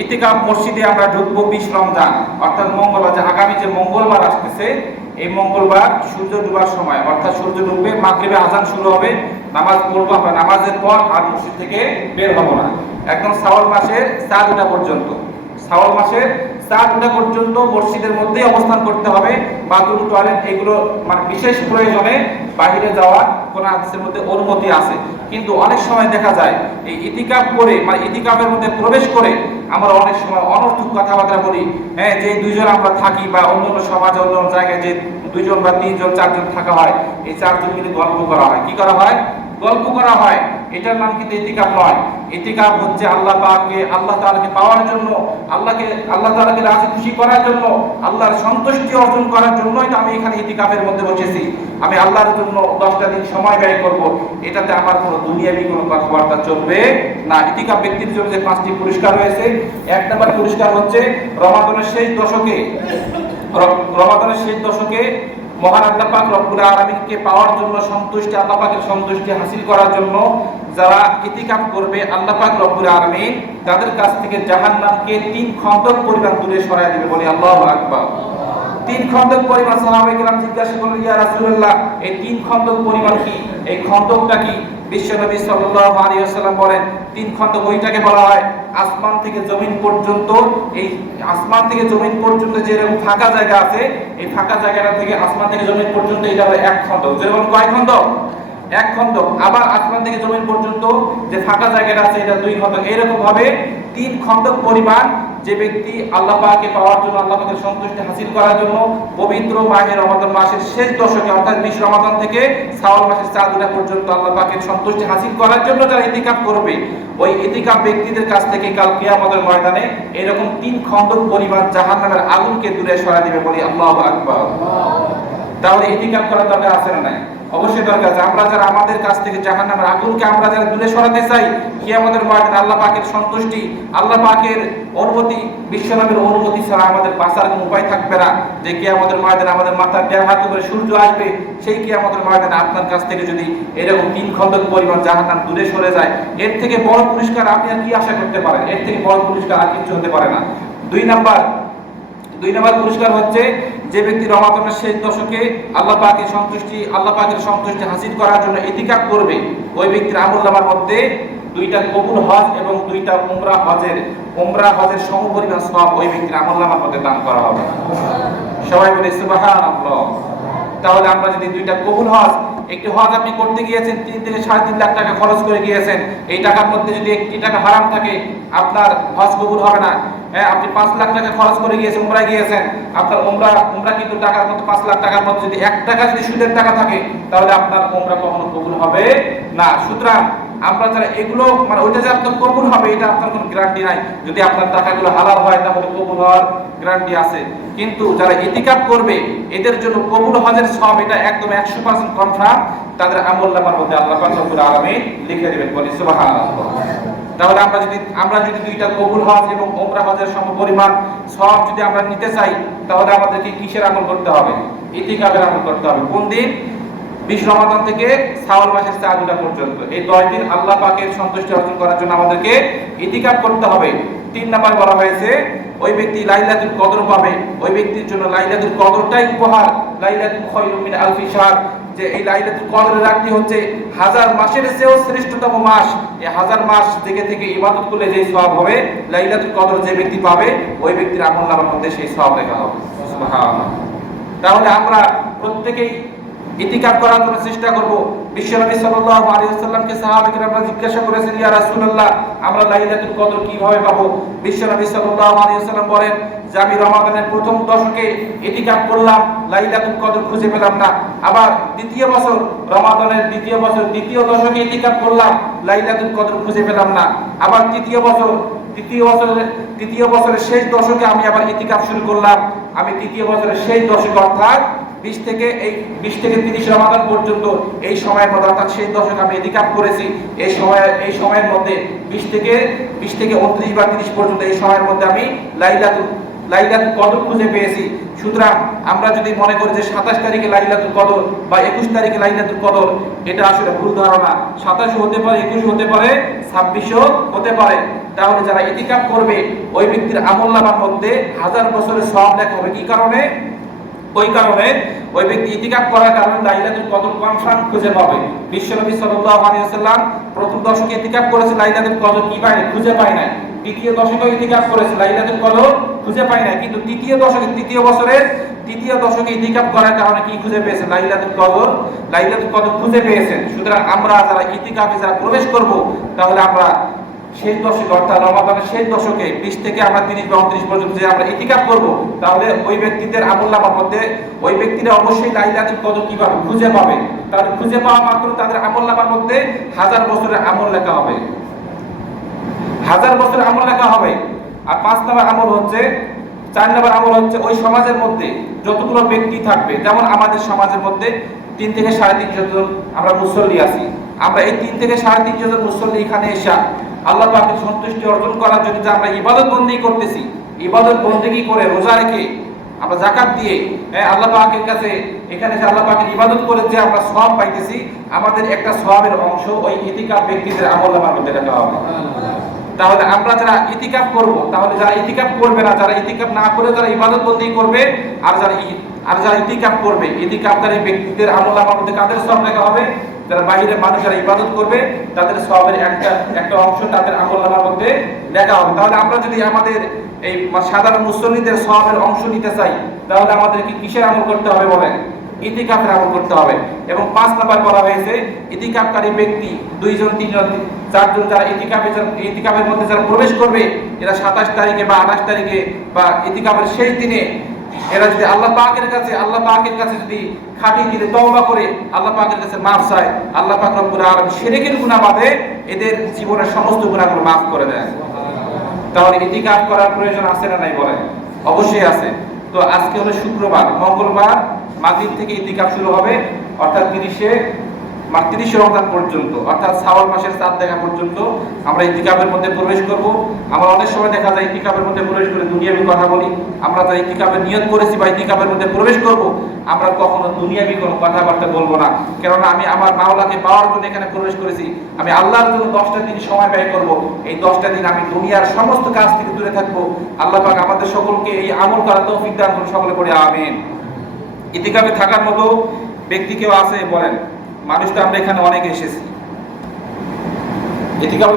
ইতিকাফ মসজিদে আমরা ঢুকবো 20 রমজান অর্থাৎ মঙ্গলবার, যে আগামী যে মঙ্গলবার আসতেছে, এই মঙ্গলবার সূর্য ডুবার সময় অর্থাৎ সূর্য ডুববে, মাগরিবে আযান শুরু হবে, নামাজ পড়বো আমরা, নামাজের পর আর মসজিদ থেকে বের হব না একদম শাওয়াল মাসের চাঁদ ওঠা পর্যন্ত। শাওয়াল মাসের চাঁদ ওঠা পর্যন্ত মসজিদের মধ্যেই অবস্থান করতে হবে। বাথরুম, টয়লেট এগুলো মানে বিশেষ প্রয়োজনে বাইরে যাওয়ার কোন হাদিসের মধ্যে অনুমতি আছে। কিন্তু অনেক সময় দেখা যায় এই ইতিকাফ করে মানে ইতিকাফের মধ্যে প্রবেশ করে আমরা অনেক সময় অনর্থক কথাবার্তা বলি। হ্যাঁ, যে দুইজন আমরা থাকি বা অন্য সমাজে অন্য জায়গায় যে দুইজন বা তিনজন চারজন থাকা হয়, এই চারজন মিলে গল্প করা হয়। কি করা হয়? গল্প করা হয়। এটার নাম কিন্তু ইতিকাফ নয়। ইতিকাফ হচ্ছে আল্লাহ পাককে, আল্লাহ তাআলাকে পাওয়ার জন্য, আল্লাহ তাআলাকে রাজি খুশি করার জন্য, আল্লাহর সন্তুষ্টি অর্জন করার জন্যই তো আমি এখানে ইতিকাফের মধ্যে বসেছি। আমি আল্লাহর জন্য 10টা দিন সময় ব্যয় করব। এটাতে আমার কোনো দুনিয়াবি কোনো কথাবার্তা চলবে না। ইতিকাফ ব্যক্তির জন্য যে 5টি পুরস্কার রয়েছে, 1 নম্বর পুরস্কার হচ্ছে রমাদানের শেষ দশকে মহান আল্লাহ পাক রব্বুল আলামিনকে পাওয়ার জন্য, সন্তুষ্টি, আল্লাহ পাকের সন্তুষ্টি হাসিল করার জন্য যারা ইতিকাফ করবে, আল্লাহ পাক রব্বুল আলামিন তাদের কাছ থেকে জাহান্নামকে 3 খন্দক পরিমাণ দূরে সরায় দিবে। বলি আল্লাহু আকবার। 3 খন্দক পরিমাণ। সাহাবায়ে কেরাম জিজ্ঞাসা করলেন, ইয়া রাসূলুল্লাহ, এই 3 খন্দক পরিমাণ কি? এই খন্দকটা কি? বিশ্বনবী সাল্লাল্লাহু আলাইহি ওয়াসাল্লাম বলেন, 3 খন্দক ওইটাকে বলা হয় আসমান থেকে জমিন পর্যন্ত। এই আসমান থেকে জমিন পর্যন্ত যেরকম ফাঁকা জায়গা আছে, এই ফাঁকা জায়গাটা থেকে আসমান থেকে জমিন পর্যন্ত এটা হলো 1 খন্দক। যেরকম কয় খন্দক? 1 খন্দক। আবার আসমান থেকে জমিন পর্যন্ত যে ফাঁকা জায়গাটা আছে, এটা 2 খন্দক। এরকম ভাবে 3 খন্দক পরিমাণ যে ব্যক্তি আল্লাহ পাককে পাওয়ার জন্য, আল্লাহ পাকের সন্তুষ্টি হাসিল করার জন্য পবিত্র মাহে রমাদান মাসের শেষ দশকে অর্থাৎ 20 রমাদান থেকে শাওয়াল মাসের চাঁদ ওঠা পর্যন্ত আল্লাহ পাকের সন্তুষ্টি হাসিল করার জন্য যারা ইতিকাফ করবে, ওই ইতিকাফ ব্যক্তিদের কাছ থেকে কাল কিয়ামতের ময়দানে এরকম 3 খন্দক পরিমাণ জাহান্নামের আগুনকে দূরে সরায় দিবে। বলি আল্লাহু আকবার। তাহলে ইতিকাফ করার দরকার আছে না নাই? অবশ্যই দরকার আছে। আমরা যারা আমাদের কাছ থেকে জাহান্নামের আগুনকে আমরা যারা দূরে সরাতে চাই, কিয়ামতের ময়দানে আল্লাহ পাকের সন্তুষ্টি, আল্লাহ পাকের অনুমতি, বিশ্বনবীর অনুমতি ছাড়া আমাদের বাঁচার কোনো উপায় থাকবে না। যে কিয়ামতের ময়দানে আমাদের মাথার 1.5 হাত উপরে সূর্য আসবে, সেই কিয়ামতের ময়দানে আপনার কাছ থেকে যদি এরকম 3 খন্দক পরিমাণ জাহান্নাম দূরে সরে যায়, এর থেকে বড় পুরস্কার আপনি আর কি আশা করতে পারেন? এর থেকে বড় পুরস্কার আর কিছু হতে পারে না। 2 নাম্বার পুরস্কার হচ্ছে যে ব্যক্তি রমাদানের শেষ দশকে আল্লাহ পাকের সন্তুষ্টি হাসিল করার জন্য ইতিকাফ করবে, ওই ব্যক্তির আমলনামার মধ্যে 2টা কবুল হজ এবং 2টা উমরা হজের সমপরিমাণ সওয়াব ওই ব্যক্তির আমলনামার মধ্যে দান করা হবে। সবাই বলে সুবহানাল্লাহ। তাহলে আমরা যদি 2টা কবুল হজ, একটি হজ আপনি করতে গিয়েছেন 3 থেকে 3.5 লাখ টাকা খরচ করে গিয়েছেন, এই টাকার মধ্যে যদি 1টি টাকা হারাম থাকে আপনার হজ কবুল হবে না। হ্যাঁ, আপনি 5 লাখ টাকা খরচ করে গিয়েছেন, উমরায় গিয়েছেন, আপনার উমরা কিন্তু টাকার মধ্যে 5 লাখ টাকার মধ্যে যদি 1 টাকা যদি সুদের টাকা থাকে, তাহলে আপনার উমরা কখনো কবুল হবে না। সুতরাং আমরা যারা এগুলো মানে ওইটা যে আপনার কবুল হবে এটা আপনার কোনো গ্যারান্টি নাই। যদি আপনার টাকাগুলো হালাল হয় তাহলে কবুল হওয়ার গ্যারান্টি আছে। কিন্তু যারা ইতিকাফ করবে এদের জন্য কবুল হজের সওয়াব এটা একদম 100% কনফার্ম। তাদের আমলনামার মধ্যে আল্লাহ পাক রব্বুল আলামিন লিখে দিবেন। বলি সুবহানাল্লাহ। তাহলে আমরা যদি 2টা কবুল হজ এবং উমরা হজের সমপরিমাণ সওয়াব যদি আমরা নিতে চাই, তাহলে আমাদেরকে কিসের আমল করতে হবে? ইতিকাফের আমল করতে হবে। কোন দিন? 20 রমাদান থেকে শাওয়াল মাসের চাঁদ ওঠা পর্যন্ত এই 10 দিন আল্লাহ পাকের সন্তুষ্টি অর্জন করার জন্য আমাদেরকে ইতিকাফ করতে হবে। 3 নাম্বার বলা হয়েছে ওই ব্যক্তি লাইলাতুল কদর পাবে, ওই ব্যক্তির জন্য লাইলাতুল কদরটাই উপহার। লাইলাতুল খায়রুম মিন আলফি শাহর, যে এই লাইলাতুল কদরের রাতটি হচ্ছে 1000 মাসের চেয়েও শ্রেষ্ঠতম মাস। এই 1000 মাস থেকে ইবাদত করলে যে সওয়াব হবে, লাইলাতুল কদর যে ব্যক্তি পাবে ওই ব্যক্তির আমলনামার মধ্যে সেই সওয়াব লেখা হবে। সুবহানাল্লাহ। তাহলে আমরা প্রত্যেকেই ইতিকাফ করার জন্য চেষ্টা করব। বিশ্বনবী সাল্লাল্লাহু আলাইহি ওয়াসাল্লামকে সাহাবায়ে কেরামরা জিজ্ঞাসা করেছেন, ইয়া রাসূলুল্লাহ, আমরা লাইলাতুল কদর কিভাবে পাবো? বিশ্বনবী সাল্লাল্লাহু আলাইহি ওয়াসাল্লাম বলেন যে আমি রমাদানের প্রথম দশকে ইতিকাফ করলাম, লাইলাতুল কদর খুঁজে পেলাম না। আবার রমাদানের দ্বিতীয় দশকে ইতিকাফ করলাম, লাইলাতুল কদর খুঁজে পেলাম না। আবার তৃতীয় বছরের শেষ দশকে আমি আবার ইতিকাফ শুরু করলাম। আমি তৃতীয় বছরের শেষ দশকে অর্থাৎ 20 থেকে 30 রমাদান পর্যন্ত এই সময়ের মধ্যে অর্থাৎ শেষ দশকে আমি ইতিকাফ করেছি। এই সময়ের মধ্যে 20 থেকে 29 বা 30 পর্যন্ত এই সময়ের মধ্যে আমি লাইলাতুল কদর খুঁজে পেয়েছি। সুতরাং আমরা যদি মনে করি যে 27 তারিখে লাইলাতুল কদর বা 21 তারিখে লাইলাতুল কদর, এটা আসলে ভুল ধারণা। 27 হতে পারে, 21 হতে পারে, 26 হতে পারে। তাহলে যারা ইতিকাফ করবে ওই ব্যক্তির আমলনামার মধ্যে 1000 বছরের সওয়াব লেখা হবে। কি কারণে? ওই কারণে ওই ব্যক্তি ইতিকাফ করার কারণে লাইলাতুল কদর কনফার্ম খুঁজে পাবে। বিশ্বনবী সাল্লাল্লাহু আলাইহি ওয়াসাল্লাম প্রথম দশকে ইতিকাফ করেছে, লাইলাতুল কদর কি পায়? খুঁজে পায় না। দ্বিতীয় দশকে ইতিকাফ করেছে, লাইলাতুল কদর খুঁজে পায় না। কিন্তু তৃতীয় বছরের তৃতীয় দশকে ইতিকাফ করার কারণে কি খুঁজে পেয়েছেন? লাইলাতুল কদর খুঁজে পেয়েছেন। সুতরাং আমরা যারা ইতিকাফে যারা প্রবেশ করব, তাহলে আমরা শেষ দশকে অর্থাৎ রমাদানের শেষ দশকে 20 থেকে আমরা 30 বা 29 পর্যন্ত যে আমরা ইতিকাফ করব, তাহলে ওই ব্যক্তিদের আমলনামার মধ্যে ওই ব্যক্তিরা অবশ্যই লাইলাতুল কদর কি পাবে? খুঁজে পাবে। তাহলে খুঁজে পাওয়া মাত্র তাদের আমলনামার মধ্যে 1000 বছরের আমল লেখা হবে, 1000 বছরের আমল লেখা হবে। আর 4 নম্বর আমল হচ্ছে ওই সমাজের মধ্যে যতগুলো ব্যক্তি থাকবে, যেমন আমাদের সমাজের মধ্যে 3 থেকে 350 জন আমরা মুসল্লি আছি। আমরা এই 3 থেকে 350 জন মুসল্লি এখানে এসে আল্লাহ পাকের সন্তুষ্টি অর্জন করার জন্য যে আমরা ইবাদত বন্দেগী করতেছি, ইবাদত বন্দেগী করে রোজা রেখে আমরা যাকাত দিয়ে আল্লাহ পাকের কাছে এখানে যে আল্লাহ পাকের ইবাদত করে যে আমরা সওয়াব পাইতেছি, আমাদের একটা সওয়াবের অংশ ওই ইতিকাফ ব্যক্তিদের আমলনামার মধ্যে লেখা হবে। তাহলে আমরা যারা ইতিকাফ করব, তাহলে যারা ইতিকাফ করবে না, যারা ইতিকাফ না করে যারা ইবাদত বন্দেগী করবে, আর যারা ইতিকাফ করবে, ইতিকাফকারী ব্যক্তিদের আমলনামার মধ্যে কাদের সওয়াব লেখা হবে? যারা বাইরের মানুষ যারা ইবাদত করবে তাদের সওয়াবের একটা অংশ তাদের আমলনামার মধ্যে লেখা হবে। তাহলে আমরা যদি আমাদের এই সাধারণ মুসল্লিদের সওয়াবের অংশ নিতে চাই, তাহলে আমাদেরকে কিসের আমল করতে হবে বলেন? ইতিকাফের আমল করতে হবে। এবং 5 নাম্বার বলা হয়েছে ইতিকাফকারী ব্যক্তি 2 জন 3 জন 4 জন যারা ইতিকাফের মধ্যে যারা প্রবেশ করবে, এরা 27 তারিখে বা 28 তারিখে বা ইতিকাফের শেষ দিনে এরা যদি আল্লাহ পাকের কাছে যদি খাঁটি দিলে তওবা করে আল্লাহ পাকের কাছে মাফ চায়, আল্লাহ পাক রব্বুল আলামিন শিরকের গুনাহ বাদে এদের জীবনের সমস্ত গুনাহগুলো মাফ করে দেয়। তাহলে ইতিকাফ করার প্রয়োজন আছে না নাই বলেন? অবশ্যই আছে। তো আজকে হলো শুক্রবার, মঙ্গলবার মাগরিব থেকে ইতিকাফ শুরু হবে, অর্থাৎ 30 রমজান পর্যন্ত, অর্থাৎ শাওয়াল মাসের চাঁদ দেখা পর্যন্ত আমরা ইতিকাফের মধ্যে প্রবেশ করব। আমরা অনেক সময় দেখা যায় ইতিকাফের মধ্যে প্রবেশ করে দুনিয়াবি কথা বলি। আমরা যারা ইতিকাফের নিয়ত করেছি বা ইতিকাফের মধ্যে প্রবেশ করব, আমরা কখনো দুনিয়াবি কোনো কথাবার্তা বলবো না। কেননা আমি আমার মাওলাকে পাওয়ার জন্য এখানে প্রবেশ করেছি। আমি আল্লাহর জন্য 10টা দিন সময় ব্যয় করব। এই 10টা দিন আমি দুনিয়ার সমস্ত কাজ থেকে দূরে থাকবো। আল্লাহ পাক আমাদের সকলকে এই আমল করার তৌফিক দান করুন, সকলে পড়ে আমিন। ইতিকাফে থাকার মতো ব্যক্তি কেউ আছে বলেন? মানুষ তো আমরা এখানে অনেকে এসেছি। ইতিকাফে